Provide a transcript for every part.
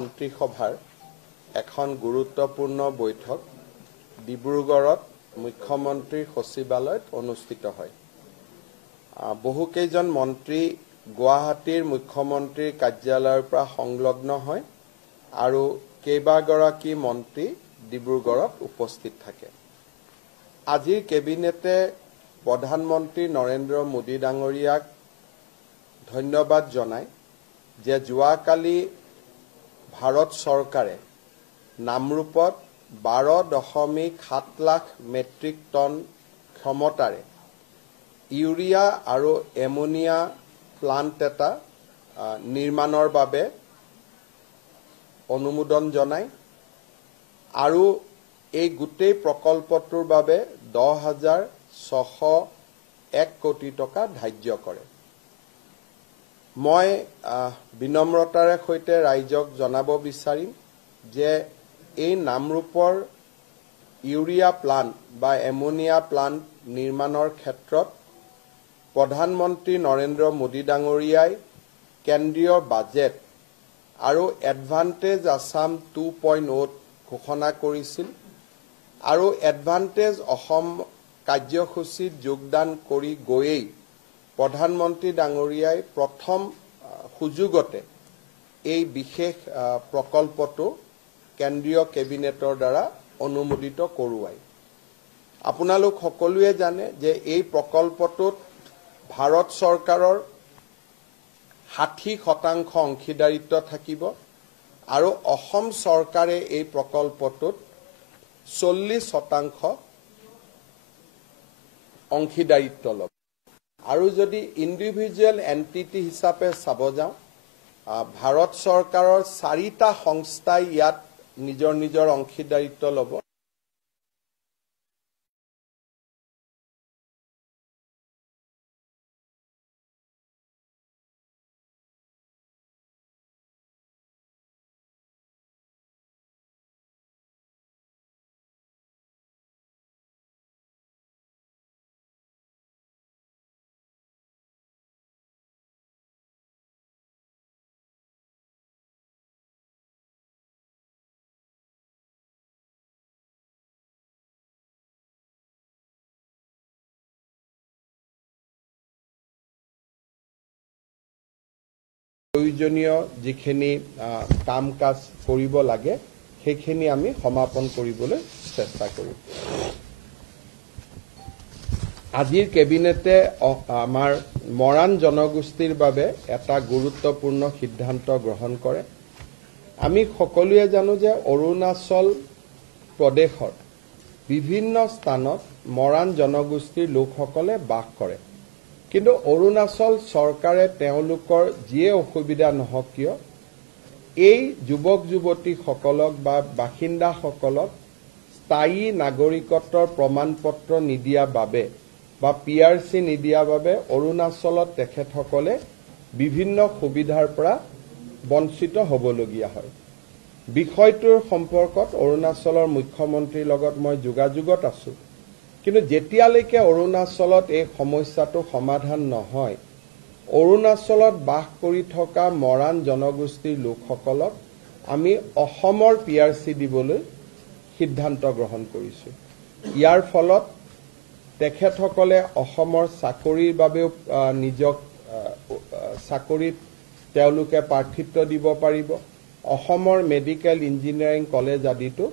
মন্ত্ৰীসভাৰ এখন গুৰুত্বপূৰ্ণ বৈঠক ডিব্ৰুগড়ত মুখ্যমন্ত্ৰীৰ সচিবালয়ত অনুষ্ঠিত হয়। বহুকেইজন মন্ত্ৰী গুৱাহাটীৰ মুখ্যমন্ত্ৰীৰ কাৰ্যালয়ৰ পৰা সংলগ্ন হয় আৰু কেইবাগৰাকী মন্ত্ৰী ডিব্ৰুগড়ত উপস্থিত থাকে। আজিৰ কেবিনেটে প্ৰধানমন্ত্ৰী নৰেন্দ্ৰ মোদী ডাঙৰীয়াক ধন্যবাদ জনায় যে যোৱাকালি ভাৰত চৰকাৰে নামৰূপত 12.7 লাখ মেট্ৰিক টন ক্ষমতাৰে ইউৰিয়া আৰু এমোনিয়া প্লান্ট এটা নিৰ্মাণৰ বাবে অনুমোদন জনায় আৰু এই গোটেই প্ৰকল্পটোৰ বাবে 10,601 কোটি টকা ধাৰ্য কৰে। মই বিনম্ৰতাৰে সৈতে ৰাইজক জনাব বিচাৰিম যে এই নামৰূপৰ ইউৰিয়া প্লান্ট বা এমোনিয়া প্লান্ট নিৰ্মাণৰ ক্ষেত্ৰত প্ৰধানমন্ত্ৰী নৰেন্দ্ৰ মোদী ডাঙৰীয়াই কেন্দ্ৰীয় বাজেট আৰু এডভান্টেজ আসাম 2.0 ঘোষণা কৰিছিল আৰু এডভান্টেজ অসম কাৰ্যসূচীত যোগদান কৰি গৈয়েই প্ৰধানমন্ত্ৰী ডাঙৰীয়াই প্ৰথম সুযোগতে এই বিশেষ প্ৰকল্পটো কেন্দ্ৰীয় কেবিনেটৰ দ্বাৰা অনুমোদিত কৰোৱায়। আপোনালোক সকলোৱে জানে যে এই প্ৰকল্পটোত ভাৰত চৰকাৰৰ 60% অংশীদাৰিত্ব থাকিব আৰু অসম চৰকাৰে এই প্ৰকল্পটোত 40% অংশীদাৰিত্ব ল'ব। আৰু যদি ইণ্ডিভিজুৱেল এণ্টিটি হিচাপে চাব যাওঁ, ভাৰত চৰকাৰৰ 4টা সংস্থাই ইয়াত নিজৰ নিজৰ অংশীদাৰিত্ব ল'ব। প্ৰয়োজনীয় যিখিনি কাম কাজ কৰিব লাগে সেইখিনি আমি সমাপন কৰিবলৈ চেষ্টা কৰিম। আজিৰ কেবিনেটে আমাৰ মৰাণ জনগোষ্ঠীৰ বাবে এটা গুৰুত্বপূৰ্ণ সিদ্ধান্ত গ্ৰহণ কৰে। আমি সকলোৱে জানো যে অৰুণাচল প্ৰদেশৰ বিভিন্ন স্থানত মৰাণ জনগোষ্ঠীৰ লোকসকলে বাস কৰে, কিন্তু অৰুণাচল চৰকাৰে তেওঁলোকৰ যিয়ে অসুবিধা নহওক কিয় এই যুৱক যুৱতীসকলক বা বাসিন্দাসকলক স্থায়ী নাগৰিকত্বৰ প্ৰমাণপত্ৰ নিদিয়া বাবে বা PRC নিদিয়া বাবে অৰুণাচলত তেখেতসকলে বিভিন্ন সুবিধাৰ পৰা বঞ্চিত হ'বলগীয়া হয়। বিষয়টোৰ সম্পৰ্কত অৰুণাচলৰ মুখ্যমন্ত্ৰীৰ লগত মই যোগাযোগত আছো, কিন্তু যেতিয়ালৈকে অৰুণাচলত এই সমস্যাটো সমাধান নহয়, অৰুণাচলত বাস কৰি থকা মৰাণ জনগোষ্ঠীৰ লোকসকলক আমি অসমৰ PRC দিবলৈ সিদ্ধান্ত গ্ৰহণ কৰিছো। ইয়াৰ ফলত তেখেতসকলে অসমৰ চাকৰিৰ বাবেও নিজক চাকৰিত তেওঁলোকে প্ৰাৰ্থিত্ব দিব পাৰিব। অসমৰ মেডিকেল ইঞ্জিনিয়াৰিং কলেজ আদিতো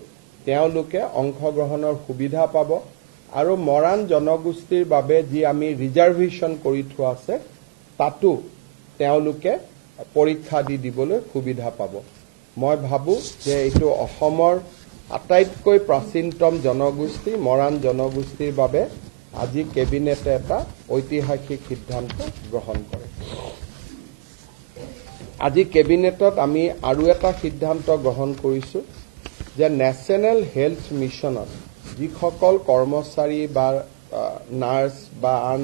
তেওঁলোকে অংশগ্ৰহণৰ সুবিধা পাব আৰু মৰাণ জনগোষ্ঠীৰ বাবে যি আমি ৰিজাৰ্ভেশ্যন কৰি থোৱা আছে তাতো তেওঁলোকে পৰীক্ষা দিবলৈ সুবিধা পাব। মই ভাবো যে এইটো অসমৰ আটাইতকৈ প্ৰাচীনতম জনগোষ্ঠী মৰাণ জনগোষ্ঠীৰ বাবে আজি কেবিনেটে এটা ঐতিহাসিক সিদ্ধান্ত গ্ৰহণ কৰে। আজি কেবিনেটত আমি আৰু এটা সিদ্ধান্ত গ্ৰহণ কৰিছো যে নেশ্যনেল হেল্থ মিছনত যিসকল কৰ্মচাৰী বা নাৰ্ছ বা আন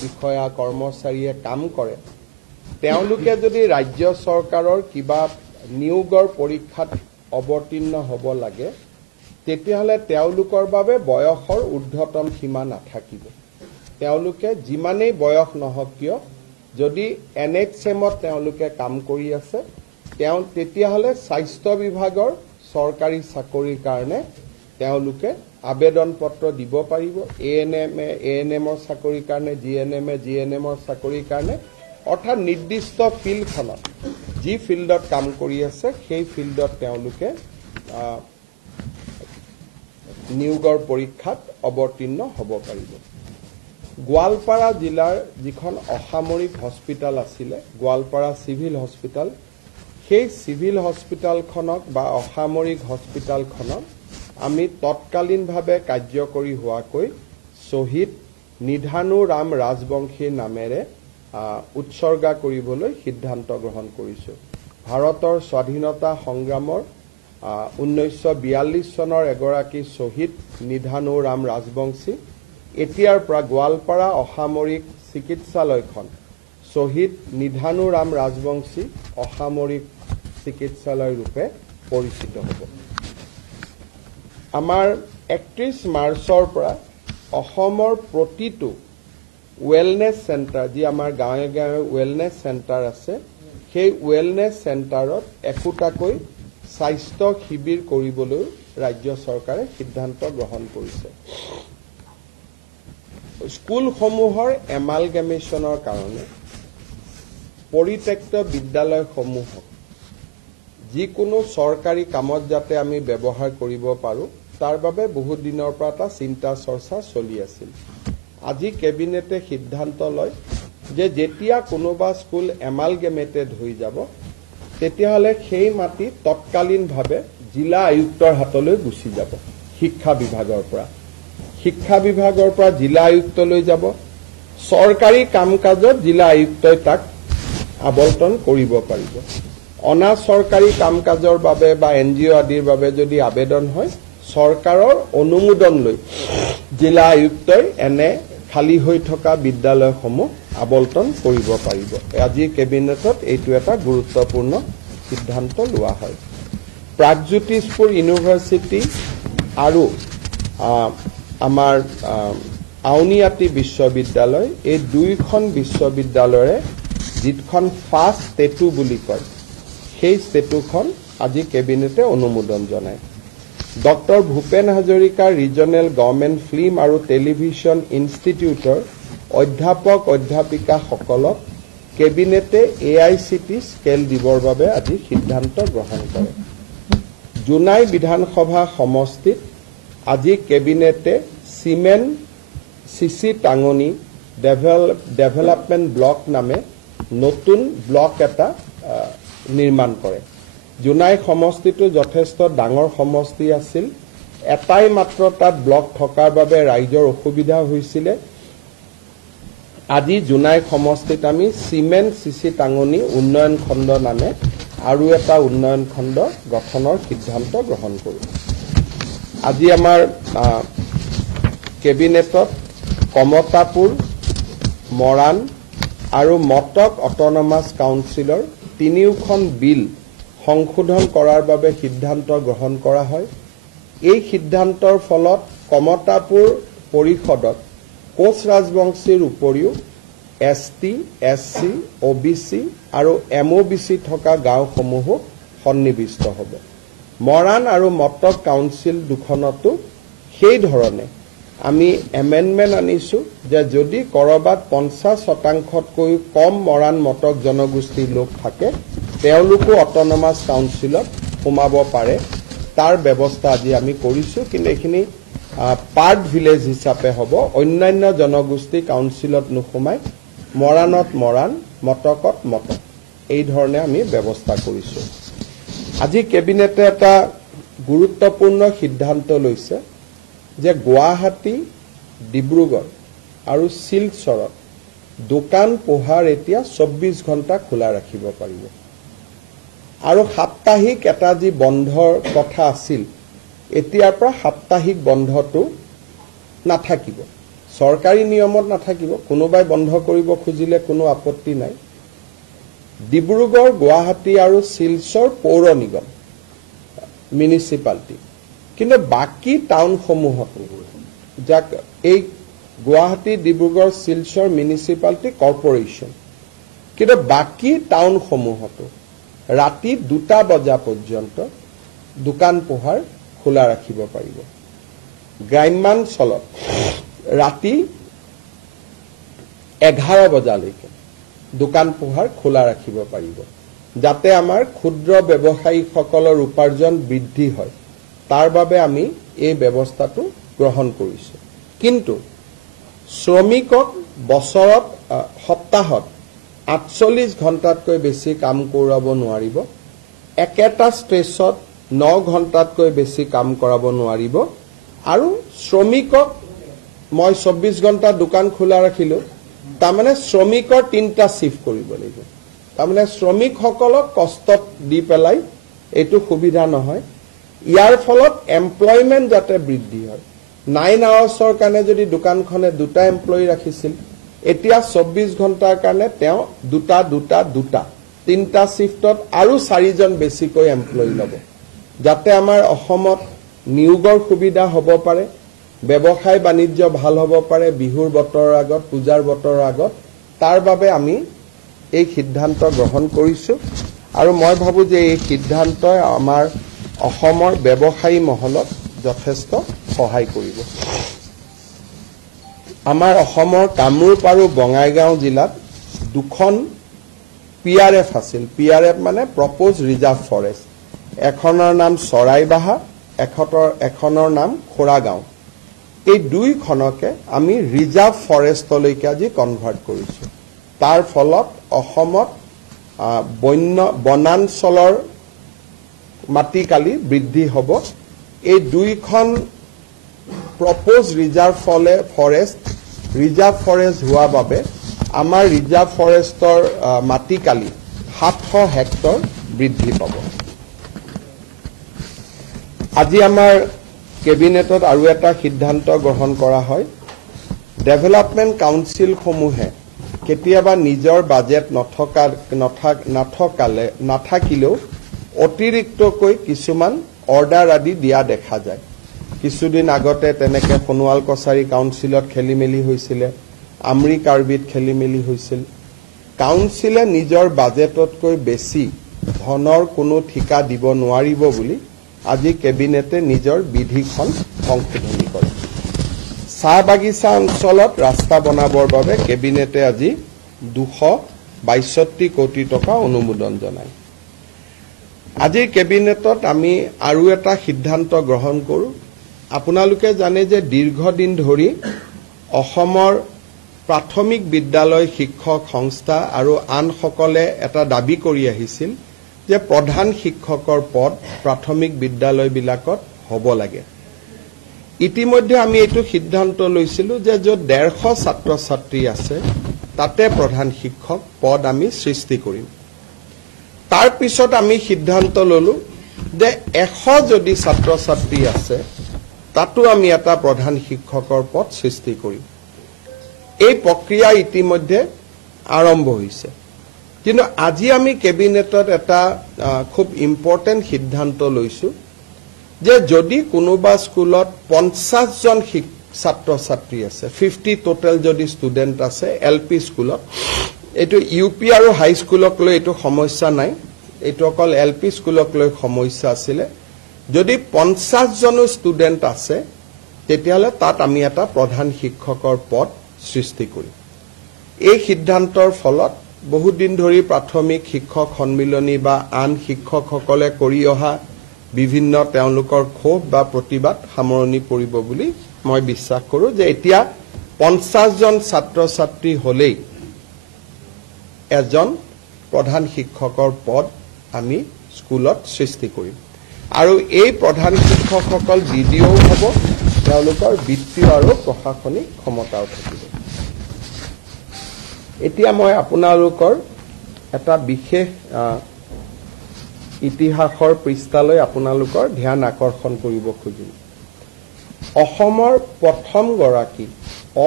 বিষয়া কৰ্মচাৰীয়ে কাম কৰে, তেওঁলোকে যদি ৰাজ্য চৰকাৰৰ কিবা নিয়োগৰ পৰীক্ষাত অৱতীৰ্ণ হ'ব লাগে তেতিয়াহ'লে তেওঁলোকৰ বাবে বয়সৰ ঊৰ্ধ্বতম সীমা নাথাকিব। তেওঁলোকে যিমানেই বয়স নহওক কিয় যদি NHM তেওঁলোকে কাম কৰি আছে তেতিয়াহ'লে স্বাস্থ্য বিভাগৰ চৰকাৰী চাকৰিৰ কাৰণে তেওঁলোকে আবেদন পত্ৰ দিব পাৰিব। এএনএমৰ চাকৰিৰ কাৰণে, জিএনএমৰ চাকৰিৰ কাৰণে, অৰ্থাৎ নিৰ্দিষ্ট ফিল্ডখনত যি ফিল্ডত কাম কৰি আছে সেই ফিল্ডত তেওঁলোকে নিয়োগৰ পৰীক্ষাত অৱতীৰ্ণ হ'ব পাৰিব। গোৱালপাৰা জিলাৰ যিখন অসামৰিক হস্পিটেল আছিলে, গোৱালপাৰা চিভিল হস্পিটেল, সেই চিভিল হস্পিটেলখনক বা অসামৰিক হস্পিটেলখনক আমি তৎকালীনভাৱে কাৰ্যকৰী হোৱাকৈ শ্বহীদ নিধানুৰাম ৰাজবংশীৰ নামেৰে উৎসৰ্গা কৰিবলৈ সিদ্ধান্ত গ্ৰহণ কৰিছোঁ। ভাৰতৰ স্বাধীনতা সংগ্ৰামৰ 1942 চনৰ এগৰাকী শ্বহীদ নিধানুৰাম ৰাজবংশী এতিয়াৰ পৰা গোৱালপাৰা অসামৰিক চিকিৎসালয়খন শ্বহীদ নিধানুৰাম ৰাজবংশী অসামৰিক চিকিৎসালয় ৰূপে পৰিচিত হ'ব। আমাৰ 31 মাৰ্চৰ পৰা অসমৰ প্ৰতিটো ৱেলনেছ চেণ্টাৰ, যি আমাৰ গাঁৱে গাঁৱে ৱেলনেছ চেণ্টাৰ আছে, সেই ৱেলনেছ চেণ্টাৰত একোটাকৈ স্বাস্থ্য শিবিৰ কৰিবলৈ ৰাজ্য চৰকাৰে সিদ্ধান্ত গ্ৰহণ কৰিছে। স্কুলসমূহৰ এমালগেমেশ্যনৰ কাৰণে পৰিত্যক্ত বিদ্যালয়সমূহক যিকোনো চৰকাৰী কামত যাতে আমি ব্যৱহাৰ কৰিব পাৰোঁ, তাৰ বাবে বহুত দিনৰ পৰা এটা চিন্তা চৰ্চা চলি আছিল। আজি কেবিনেটে সিদ্ধান্ত লয় যে যেতিয়া কোনোবা স্কুল এমালগেমেটেড হৈ যাব, তেতিয়াহ'লে সেই মাটি তৎকালীনভাৱে জিলা আয়ুক্তৰ হাতলৈ গুচি যাব। শিক্ষা বিভাগৰ পৰা জিলা আয়ুক্তলৈ যাব। চৰকাৰী কাম কাজত জিলা আয়ুক্তই তাক আবণ্টন কৰিব পাৰিব। অনা চৰকাৰী কাম কাজৰ বাবে বা NGO আদিৰ বাবে যদি আবেদন হয়, চৰকাৰৰ অনুমোদন লৈ জিলা আয়ুক্তই এনে খালী হৈ থকা বিদ্যালয়সমূহ আবণ্টন কৰিব পাৰিব। আজি কেবিনেটত এইটো এটা গুৰুত্বপূৰ্ণ সিদ্ধান্ত লোৱা হয়। প্ৰাগজ্যোতিষপুৰ ইউনিভাৰ্চিটি আৰু আমাৰ আউনীআটী বিশ্ববিদ্যালয়, এই দুইখন বিশ্ববিদ্যালয়ৰে যিখন ফাৰ্ষ্ট ষ্টেটু বুলি কয়, সেই ষ্টেটুখন আজি কেবিনেটে অনুমোদন জনায়। Doctor Bhupen Hazarika regional government film আৰু টেলিভিছন ইনষ্টিটিউটৰ অধ্যাপক অধ্যাপিকাসকলক কেবিনেটে AICT স্কেল দিবৰ বাবে আজি সিদ্ধান্ত গ্ৰহণ কৰে। জোনাই বিধানসভা সমষ্টিত আজি কেবিনেটে চিমেণ্ট CC টাঙনি ডেভেলপমেণ্ট ব্লক নামে নতুন ব্লক এটা নিৰ্মাণ কৰে। জোনাই সমষ্টিটো যথেষ্ট ডাঙৰ সমষ্টি আছিল। এটাই মাত্ৰ তাত ব্লক থকাৰ বাবে ৰাইজৰ অসুবিধা হৈছিলে। আজি জোনাই সমষ্টিত আমি চিমেণ্ট CC টাঙনি উন্নয়ন খণ্ড নামে আৰু এটা উন্নয়ন খণ্ড গঠনৰ সিদ্ধান্ত গ্ৰহণ কৰোঁ। আজি আমাৰ কেবিনেটত কমতাপুৰ, মৰাণ আৰু মটক অট'নমাছ কাউন্সিলৰ তিনিওখন বিল সংশোধন কৰাৰ বাবে সিদ্ধান্ত গ্ৰহণ কৰা হয়। এই সিদ্ধান্তৰ ফলত কমতাপুৰ পৰিষদত কোচ ৰাজবংশীৰ উপৰিও ST, SC, OBC আৰু MOBC থকা গাঁওসমূহো সন্নিৱিষ্ট হ'ব। মৰাণ আৰু মটক কাউন্সিল দুখনতো সেই ধৰণে আমি এমেণ্ডমেণ্ট আনিছোঁ যে যদি ক'ৰবাত 50% কম মৰাণ মটক জনগোষ্ঠীৰ লোক থাকে, তেওঁলোকো অট'নমাছ কাউন্সিলত সোমাব পাৰে। তাৰ ব্যৱস্থা আজি আমি কৰিছোঁ, কিন্তু এইখিনি পাৰ্ট ভিলেজ হিচাপে হ'ব। অন্যান্য জনগোষ্ঠী কাউন্সিলত নোসোমাই মৰাণত মৰাণ, মটকত মটক, এই ধৰণে আমি ব্যৱস্থা কৰিছোঁ। আজি কেবিনেটে এটা গুৰুত্বপূৰ্ণ সিদ্ধান্ত লৈছে যে গুৱাহাটী, ডিব্ৰুগড় আৰু শিলচৰত দোকান পোহাৰ এতিয়া 24 ঘণ্টা খোলা ৰাখিব পাৰিব। আৰু সাপ্তাহিক এটা যি বন্ধৰ কথা আছিল, এতিয়াৰ পৰা সাপ্তাহিক বন্ধটো নাথাকিব। চৰকাৰী নিয়মত নাথাকিব, কোনোবাই বন্ধ কৰিব খুজিলে কোনো আপত্তি নাই। ডিব্ৰুগড়, গুৱাহাটী আৰু শিলচৰ পৌৰ নিগম, মিউনিচিপালিটি, কিন্তু বাকী টাউনসমূহতো, যাক এই গুৱাহাটী, ডিব্ৰুগড়, শিলচৰ মিউনিচিপালিটি কৰ্পৰেশ্যন, কিন্তু বাকী টাউনসমূহতো ৰাতি 2টা বজা পৰ্যন্ত দোকান পোহাৰ খোলা ৰাখিব পাৰিব। গ্ৰাম্যাঞ্চলত ৰাতি 11 বজালৈকে দোকান পোহাৰ খোলা ৰাখিব পাৰিব, যাতে আমাৰ ক্ষুদ্ৰ ব্যৱসায়ীসকলৰ উপাৰ্জন বৃদ্ধি হয়। তাৰ বাবে আমি এই ব্যৱস্থাটো গ্ৰহণ কৰিছো। কিন্তু শ্ৰমিকক বছৰত সপ্তাহত 48 ঘণ্টাতকৈ বেছি কাম কৰাব নোৱাৰিব, একেটা ষ্ট্ৰেচত 9 ঘণ্টাতকৈ বেছি কাম কৰাব নোৱাৰিব। আৰু শ্ৰমিকক মই 24 ঘণ্টা দোকান খোলা ৰাখিলো, তাৰমানে শ্ৰমিকৰ 3টা শিফ্ট কৰিব লাগিব। তাৰমানে শ্ৰমিকসকলক কষ্টত দি পেলাই এইটো সুবিধা নহয়। ইয়াৰ ফলত এমপ্লয়মেণ্ট যাতে বৃদ্ধি হয়। 9 আৱাৰ্ছৰ কাৰণে যদি দোকানখনে 2টা এমপ্লয়ী ৰাখিছিল, এতিয়া 24 ঘণ্টাৰ কাৰণে তেওঁ 2টা 3টা শিফ্টত আৰু 4জন বেছিকৈ এমপ্লয়ী ল'ব, যাতে আমাৰ অসমত নিয়োগৰ সুবিধা হ'ব পাৰে, ব্যৱসায় বাণিজ্য ভাল হ'ব পাৰে বিহুৰ বতৰৰ আগত, পূজাৰ বতৰৰ আগত। তাৰ বাবে আমি এই সিদ্ধান্ত গ্ৰহণ কৰিছো আৰু মই ভাবো যে এই সিদ্ধান্তই আমাৰ অসমৰ ব্যৱসায়ী মহলত যথেষ্ট সহায় কৰিব। আমাৰ অসমৰ কামৰূপ আৰু বঙাইগাঁও জিলাত 2খন PRF আছিল। PRF মানে প্ৰপ'জ ৰিজাৰ্ভ ফৰেষ্ট। এখনৰ নাম চৰাইবাহা, এখনৰ নাম খোৰাগাঁও। এই 2খনকে আমি ৰিজাৰ্ভ ফৰেষ্টলৈকে আজি কনভাৰ্ট কৰিছো। তাৰ ফলত অসমত বনাঞ্চলৰ মাটিকালি বৃদ্ধি হ'ব। এই 2খন প্ৰপ'জ ৰিজাৰ্ভ ফৰেষ্ট হোৱা বাবে আমাৰ ৰিজাৰ্ভ ফৰেষ্টৰ মাটিকালি 700 হেক্টৰ বৃদ্ধি পাব। আজি আমাৰ কেবিনেটত আৰু এটা সিদ্ধান্ত গ্ৰহণ কৰা হয়। ডেভেলপমেণ্ট কাউন্সিলসমূহে কেতিয়াবা নিজৰ বাজেট নাথাকিলেও অতিৰিক্তকৈ কিছুমান অৰ্ডাৰ আদি দিয়া দেখা যায়। কিছুদিন আগতে তেনেকে সোণোৱাল কছাৰী কাউন্সিলত খেলিমেলি হৈছিলে, আমৰি কাৰ্বিত খেলিমেলি হৈছিল। কাউন্সিলে নিজৰ বাজেটতকৈ বেছি ধনৰ কোনো ঠিকা দিব নোৱাৰিব বুলি আজি কেবিনেটে নিজৰ বিধিখন সংশোধনী কৰে। চাহ বাগিচা অঞ্চলত ৰাস্তা বনাবৰ বাবে কেবিনেটে আজি 262 কোটি টকা অনুমোদন জনায়। আজিৰ কেবিনেটত আমি আৰু এটা সিদ্ধান্ত গ্ৰহণ কৰোঁ। আপোনালোকে জানে যে দীৰ্ঘদিন ধৰি অসমৰ প্ৰাথমিক বিদ্যালয় শিক্ষক সংস্থা আৰু আনসকলে এটা দাবী কৰি আহিছিল যে প্ৰধান শিক্ষকৰ পদ প্ৰাথমিক বিদ্যালয়বিলাকত হ'ব লাগে। ইতিমধ্যে আমি এইটো সিদ্ধান্ত লৈছিলো যে য'ত 150 ছাত্ৰ ছাত্ৰী আছে তাতে প্ৰধান শিক্ষক পদ আমি সৃষ্টি কৰিম। তাৰ পিছত আমি সিদ্ধান্ত ললো যে 100 যদি ছাত্ৰ ছাত্ৰী আছে তাতো আমি এটা প্ৰধান শিক্ষকৰ পদ সৃষ্টি কৰিম। এই প্ৰক্ৰিয়া ইতিমধ্যে আৰম্ভ হৈছে। কিন্তু আজি আমি কেবিনেটত এটা খুব ইম্পৰ্টেণ্ট সিদ্ধান্ত লৈছো যে যদি কোনোবা স্কুলত 50 জন ছাত্ৰ ছাত্ৰী আছে, 50 টোটেল যদি ষ্টুডেণ্ট আছে LP স্কুলত, এইটো UP আৰু হাই স্কুলক লৈ এইটো সমস্যা নাই, এইটো অকল LP স্কুলক লৈ সমস্যা আছিলে। যদি 50 জনো ষ্টুডেণ্ট আছে তেতিয়াহ'লে তাত আমি এটা প্ৰধান শিক্ষকৰ পদ সৃষ্টি কৰিম। এই সিদ্ধান্তৰ ফলত বহুত দিন ধৰি প্ৰাথমিক শিক্ষক সন্মিলনী বা আন শিক্ষকসকলে কৰি অহা বিভিন্ন তেওঁলোকৰ ক্ষোভ বা প্ৰতিবাদ সামৰণি পৰিব বুলি মই বিশ্বাস কৰোঁ যে এতিয়া 50 জন ছাত্ৰ ছাত্ৰী হ'লেই এজন প্ৰধান শিক্ষকৰ পদ আমি স্কুলত সৃষ্টি কৰিম। আৰু এই প্ৰধান শিক্ষকসকল DDO হ'ব, তেওঁলোকৰ বিত্তীয় আৰু প্ৰশাসনিক ক্ষমতাও থাকিব। এতিয়া মই আপোনালোকৰ এটা বিশেষ ইতিহাসৰ পৃষ্ঠালৈ আপোনালোকৰ ধ্যান আকৰ্ষণ কৰিব খুজিম। অসমৰ প্ৰথমগৰাকী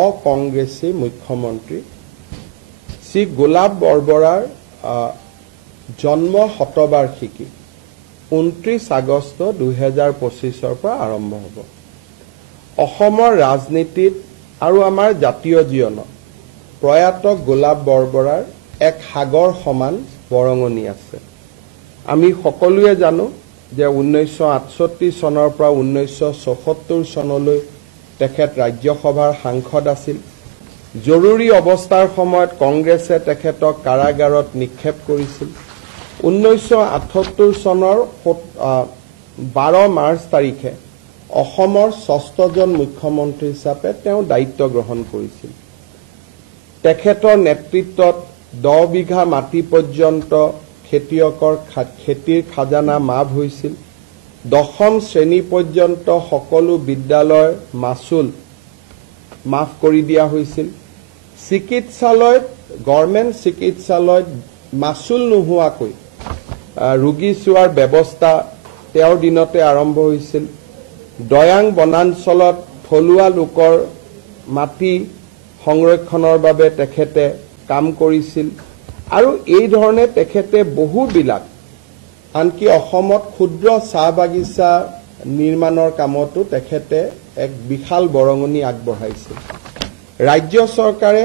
অকংগ্ৰেছী মুখ্যমন্ত্ৰী শ্ৰী গোলাপ বৰবৰাৰ জন্ম শতবাৰ্ষিকী 29 আগষ্ট 2025 পৰা আৰম্ভ হ'ব। অসমৰ ৰাজনীতিত আৰু আমাৰ জাতীয় জীৱনত প্ৰয়াত গোলাপ বৰবৰাৰ এক সাগৰ সমান বৰঙণি আছে। আমি সকলোৱে জানো যে 1968 চনৰ পৰা 1974 চনলৈ তেখেত ৰাজ্যসভাৰ সাংসদ আছিল। জৰুৰী অৱস্থাৰ সময়ত কংগ্ৰেছে তেখেতক কাৰাগাৰত নিক্ষেপ কৰিছিল। 1978 চনৰ 12 মাৰ্চ তাৰিখে অসমৰ 6জন মুখ্যমন্ত্ৰী হিচাপে তেওঁ দায়িত্ব গ্ৰহণ কৰিছিল। তেখেতৰ নেতৃত্বত 10 বিঘা মাটি পৰ্যন্ত খেতিয়কৰ খেতিৰ খাজানা মাফ হৈছিল। 10ম শ্ৰেণী পৰ্যন্ত সকলো বিদ্যালয়ৰ মাচুল মাফ কৰি দিয়া হৈছিল। চিকিৎসালয়ত গভৰ্ণমেণ্ট চিকিৎসালয়ত মাচুল নোহোৱাকৈ ৰোগী চোৱাৰ ব্যৱস্থা তেওঁৰ দিনতে আৰম্ভ হৈছিল। দয়াং বনাঞ্চলত থলুৱা লোকৰ মাটি সংৰক্ষণৰ বাবে তেখেতে কাম কৰিছিল আৰু এই ধৰণে তেখেতে বহুবিলাক আনকি অসমত ক্ষুদ্ৰ চাহ বাগিচা নিৰ্মাণৰ কামতো তেখেতে এক বিশাল বৰঙণি আগবঢ়াইছিল। ৰাজ্য চৰকাৰে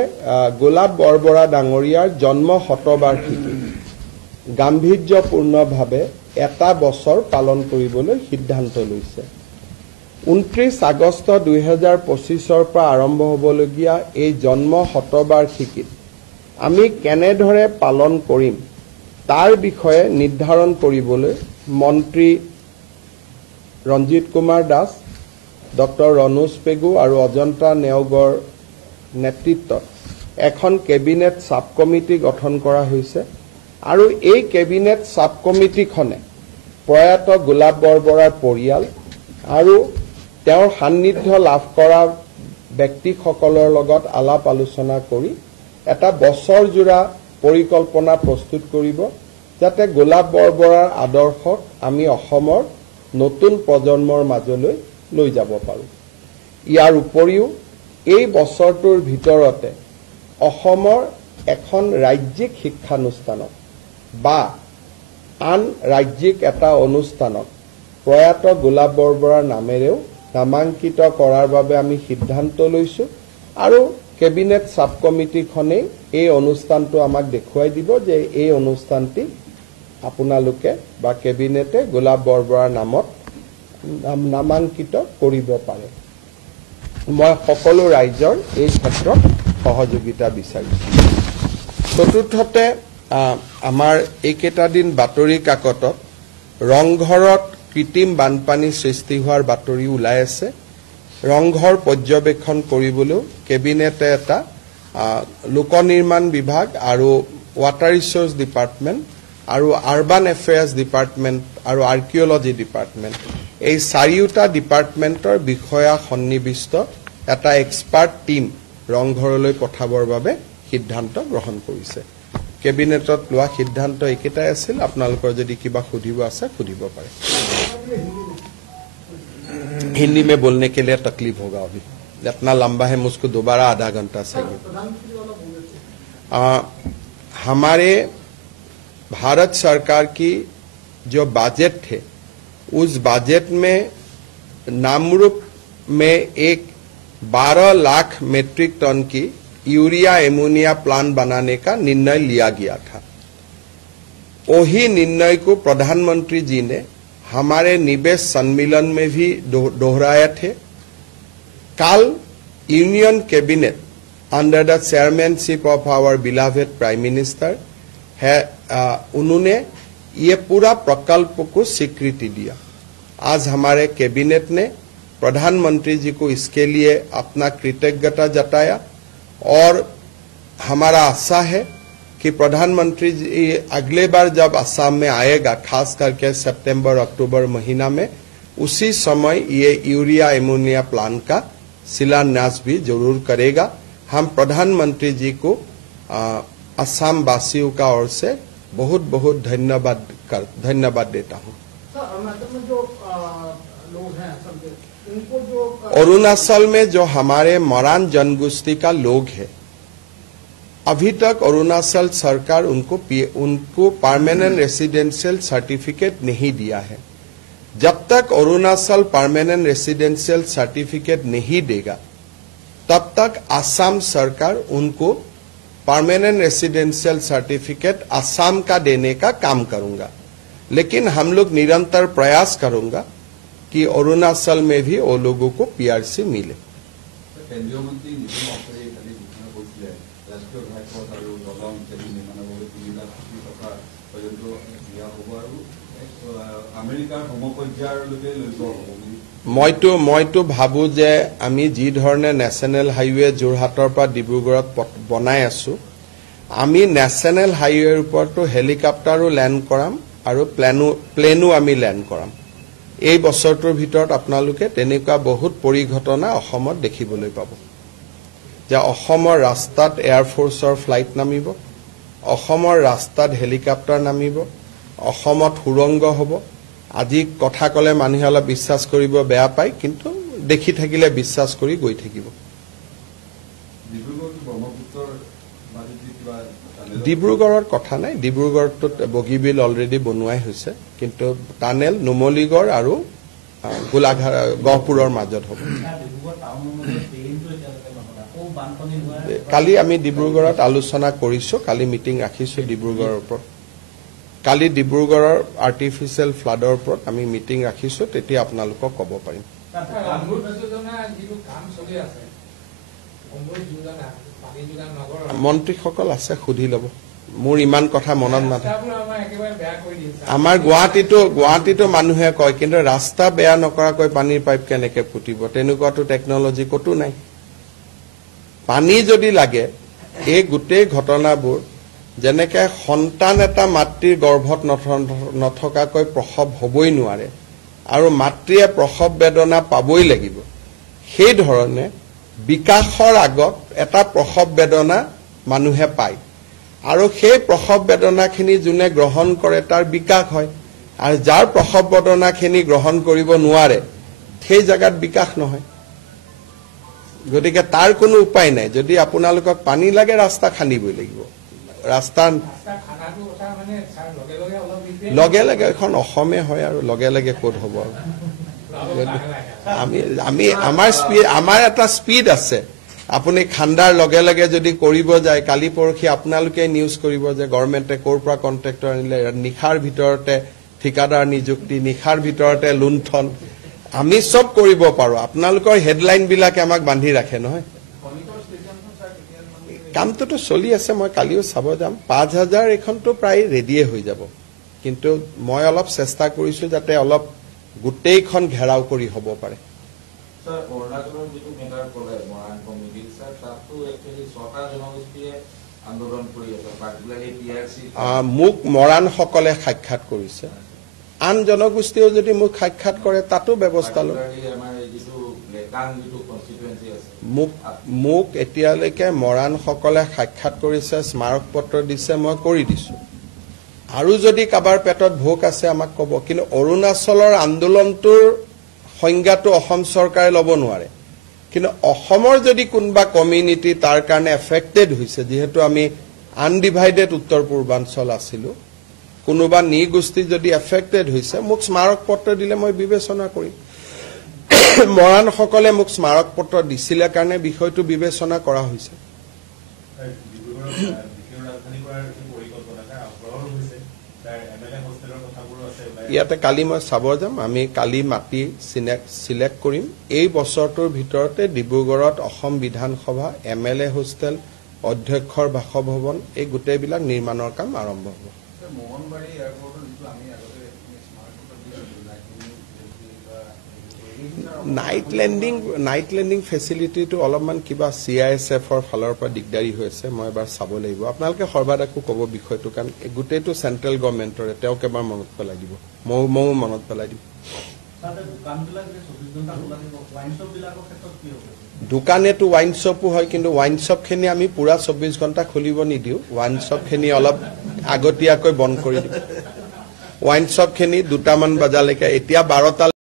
গোলাপ বৰবৰা ডাঙৰীয়াৰ জন্ম শতবাৰ্ষিকী গাম্ভীৰ্যপূৰ্ণভাৱে এটা বছৰ পালন কৰিবলৈ সিদ্ধান্ত লৈছে। 29 আগষ্ট 2025 পৰা আৰম্ভ হ'বলগীয়া এই জন্ম শতবাৰ্ষিকীত আমি কেনেদৰে পালন কৰিম তাৰ বিষয়ে নিৰ্ধাৰণ কৰিবলৈ মন্ত্ৰী ৰঞ্জিত কুমাৰ দাস, ডক্টৰ ৰণোজ পেগু আৰু অজন্তা নেওগৰ নেতৃত্বত এখন কেবিনেট সাব কমিটি গঠন কৰা হৈছে আৰু এই কেবিনেট সাব কমিটিখনে প্ৰয়াত গোলাপ বৰবৰাৰ পৰিয়াল আৰু তেওঁৰ সান্নিধ্য লাভ কৰা ব্যক্তিসকলৰ লগত আলাপ আলোচনা কৰি এটা বছৰজোৰা পৰিকল্পনা প্ৰস্তুত কৰিব যাতে গোলাপ বৰবৰাৰ আদৰ্শক আমি অসমৰ নতুন প্ৰজন্মৰ মাজলৈ লৈ যাব পাৰোঁ। ইয়াৰ উপৰিও এই বছৰটোৰ ভিতৰতে অসমৰ এখন ৰাজ্যিক শিক্ষানুষ্ঠানক বা আন ৰাজ্যিক এটা অনুষ্ঠানক প্ৰয়াত গোলাপ বৰবৰাৰ নামেৰেও নামাঙ্কিত কৰাৰ বাবে আমি সিদ্ধান্ত লৈছোঁ আৰু কেবিনেট সাব কমিটিখনে এই অনুষ্ঠানটো আমাক দেখুৱাই দিব যে এই অনুষ্ঠানটি আপোনালোকে বা কেবিনেটে গোলাপ বৰবৰাৰ নামত নামাঙ্কিত কৰিব পাৰে। মই সকলো ৰাইজৰ এই ক্ষেত্ৰত সহযোগিতা বিচাৰিছোঁ। চতুৰ্থতে আমাৰ এইকেইটা দিন বাতৰি কাকতত ৰংঘৰত কৃত্ৰিম বানপানী সৃষ্টি হোৱাৰ বাতৰি ওলাই আছে। ৰংঘৰ পৰ্যবেক্ষণ কৰিবলৈও কেবিনেটে এটা লোক নিৰ্মাণ বিভাগ আৰু ৱাটাৰ ৰিচোৰ্চ ডিপাৰ্টমেণ্ট আৰু আৰ্বান এফেয়াৰ্ছ ডিপাৰ্টমেণ্ট আৰু আৰ্কিঅলজি ডিপাৰ্টমেণ্ট এই চাৰিওটা ডিপাৰ্টমেণ্টৰ বিষয়া সন্নিবিষ্ট এটা এক্সপাৰ্ট টিম ৰংঘৰলৈ পঠাবৰ বাবে সিদ্ধান্ত গ্ৰহণ কৰিছে। কেবিনেটত লোৱা সিদ্ধান্ত একেটাই আছিল। আপোনালোকৰ যদি কিবা সুধিব আছে সুধিব পাৰে। हिंदी में बोलने के लिए तकलीफ होगा, अभी इतना लंबा है, मुझको दोबारा आधा घंटा चाहिए। हमारे भारत सरकार की जो बजट थे उस बजट में नामरूप में एक 12 लाख मेट्रिक टन की यूरिया एमोनिया प्लांट बनाने का निर्णय लिया गया था। वही निर्णय को प्रधानमंत्री जी ने हमारे निवेश सम्मेलन में भी दोहराए थे। कल union cabinet under the chairmanship of our beloved prime minister है, उन्होंने ये पूरा प्रकल्प को स्वीकृति दिया। आज हमारे कैबिनेट ने प्रधानमंत्री जी को इसके लिए अपना कृतज्ञता जताया और हमारा आशा है कि प्रधानमंत्री जी अगले बार जब असम में आएगा, खास करके सितंबर अक्टूबर महीना में, उसी समय ये यूरिया एमोनिया प्लांट का शिलान्यास भी जरूर करेगा। हम प्रधानमंत्री जी को असम वासियों का ओर से बहुत बहुत धन्यवाद देता हूँ। अरुणाचल में जो हमारे मरान जनगोष्ठी का लोग है, अभी तक अरुणाचल सरकार उनको परमानेंट रेसिडेंशियल सर्टिफिकेट नहीं दिया है। जब तक अरुणाचल परमानेंट रेसिडेंशियल सर्टिफिकेट नहीं देगा तब तक असम सरकार उनको परमानेंट रेसिडेंशियल सर्टिफिकेट असम का देने का काम करूंगा। लेकिन हम लोग निरंतर प्रयास करूंगा कि अरुणाचल में भी वो लोगों को पीआरसी मिले। केंद्रीय मंत्री नितिन गडकरी কালি ঘোষণা কৰিছিলে ৰাষ্ট্ৰীয় ঘাইপথ আৰু দলং ইত্যাদি নিৰ্মাণৰ বাবে 3 লাখ কোটি টকা পৰ্যন্ত দিয়া হ'ব আৰু আমেৰিকাৰ সমপৰ্যায়লৈকে লৈ যোৱা হ'ব। মইতো ভাবো যে আমি যি ধৰণে নেশ্যনেল হাইৱে যোৰহাটৰ পৰা ডিব্ৰুগড়ত বনাই আছো, আমি নেশ্যনেল হাইৱেৰ ওপৰতো হেলিকপ্টাৰো লেণ্ড কৰাম আৰু প্লেনো আমি লেণ্ড কৰাম। এই বছৰটোৰ ভিতৰত আপোনালোকে তেনেকুৱা বহুত পৰিঘটনা অসমত দেখিবলৈ পাব, যে অসমৰ ৰাস্তাত এয়াৰফোৰ্চৰ ফ্লাইট নামিব, অসমৰ ৰাস্তাত হেলিকপ্টাৰ নামিব, অসমত সুৰংগ হ'ব। আজি কথা ক'লে মানুহে অলপ বিশ্বাস কৰিব বেয়া পায়, কিন্তু দেখি থাকিলে বিশ্বাস কৰি গৈ থাকিব। ডিব্ৰুগড়ৰ কথা নাই, ডিব্ৰুগড়টোত বগীবিল অলৰেডি বনোৱাই হৈছে, কিন্তু টানেল নুমলীগড় আৰু গোলাঘাট গহপুৰৰ মাজত হ'ব। কালি আমি ডিব্ৰুগড়ত আলোচনা কৰিছো, কালি মিটিং ৰাখিছো ডিব্ৰুগড়ৰ ওপৰত। কালি ডিব্ৰুগড়ৰ আৰ্টিফিচিয়েল ফ্লাডৰ ওপৰত আমি মিটিং ৰাখিছো, তেতিয়া আপোনালোকক ক'ব পাৰিম। মন্ত্ৰীসকল আছে, সুধি ল'ব, মোৰ ইমান কথা মনত নাথাকে। আমাৰ গুৱাহাটীতো মানুহে কয়, কিন্তু ৰাস্তা বেয়া নকৰাকৈ পানীৰ পাইপ কেনেকে ফুটিব? তেনেকুৱাতো টেকনলজি ক'তো নাই। পানী যদি লাগে, এই গোটেই ঘটনাবোৰ যেনেকে সন্তান এটা মাতৃৰ গৰ্ভত নথকাকৈ প্ৰসৱ হ'বই নোৱাৰে আৰু মাতৃয়ে প্ৰসৱ বেদনা পাবই লাগিব, সেই ধৰণে বিকাশৰ আগত এটা প্ৰসৱ বেদনা মানুহে পায়, আৰু সেই প্ৰসৱ বেদনাখিনি যোনে গ্ৰহণ কৰে তাৰ বিকাশ হয়, আৰু যাৰ প্ৰসৱ বেদনাখিনি গ্ৰহণ কৰিব নোৱাৰে সেই জাগাত বিকাশ নহয়। গতিকে তাৰ কোনো উপায় নাই। যদি আপোনালোকক পানী লাগে, ৰাস্তা খান্দিবই লাগিব। ৰাস্তা লগে লগে এখন অসমে হয়, আৰু লগে লগে ক'ত হ'ব? আমাৰ এটা স্পীড আছে। আপুনি খান্দাৰ লগে লগে যদি কৰিব যায়, কালি পৰহি আপোনালোকে নিউজ কৰিব যে গভৰ্ণমেণ্টে ক'ৰ পৰা কণ্ট্ৰেক্টৰ আনিলে, নিশাৰ ভিতৰতে ঠিকাদাৰ নিযুক্তি, নিশাৰ ভিতৰতে লুণ্ঠন। আমি চব কৰিব পাৰোঁ, আপোনালোকৰ হেডলাইনবিলাকে আমাক বান্ধি ৰাখে নহয়। কামটোতো চলি আছে, মই কালিও চাব যাম। 5000 এইখনতো প্ৰায় ৰেডিয়ে হৈ যাব, কিন্তু মই অলপ চেষ্টা কৰিছোঁ যাতে অলপ গোটেইখন ঘেৰাও কৰি হ'ব পাৰে। মোক মৰাণসকলে সাক্ষাৎ কৰিছে, আন জনগোষ্ঠীয়েও যদি মোক সাক্ষাৎ কৰে তাতো ব্যৱস্থা লম। মোক এতিয়ালৈকে মৰাণসকলে সাক্ষাৎ কৰিছে, স্মাৰক পত্ৰ দিছে, মই কৰি দিছো। আৰু যদি কাৰোবাৰ পেটত ভোক আছে আমাক ক'ব, কিন্তু অৰুণাচলৰ আন্দোলনটোৰ সংজ্ঞাটো অসম চৰকাৰে ল'ব নোৱাৰে। কিন্তু অসমৰ যদি কোনোবা কমিউনিটি তাৰ কাৰণে এফেক্টেড হৈছে, যিহেতু আমি আনডিভাইডেড উত্তৰ পূৰ্বাঞ্চল আছিলো, কোনোবা নৃগোষ্ঠী যদি এফেক্টেড হৈছে, মোক স্মাৰক পত্ৰ দিলে মই বিবেচনা কৰিম। মৰাণসকলে মোক স্মাৰক পত্ৰ দিছিলে কাৰণে বিষয়টো বিবেচনা কৰা হৈছে। ইয়াতে কালি মই চাব যাম, আমি কালি মাটি চিলেক্ট কৰিম। এই বছৰটোৰ ভিতৰতে ডিব্ৰুগড়ত অসম বিধানসভা, MLA হোষ্টেল, অধ্যক্ষৰ বাসভৱন, এই গোটেইবিলাক নিৰ্মাণৰ কাম আৰম্ভ হ'ব। নাইট লেণ্ডিং ফেচিলিটিটো অলপমান কিবা CISFৰ ফালৰ পৰা দিগদাৰী হৈ আছে, মই এবাৰ চাব লাগিব। আপোনালোকে সৰ্বাধিকো ক'ব বিষয়টো, কাৰণ গোটেইটো চেণ্ট্ৰেল গভৰ্ণমেণ্টৰে, তেওঁক এবাৰ মনত পেলাই দিব, ময়ো মনত পেলাই দিম। দোকানেতো ৱাইন শ্বপো হয়, কিন্তু ৱাইন শ্বপখিনি আমি পুৰা 24 ঘণ্টা খুলিব নিদিওঁ। ৱাইন শ্বপখিনি অলপ আগতীয়াকৈ বন্ধ কৰি দিম। ৱাইন শ্বপখিনি 2টামান বজালৈকে, এতিয়া 12টা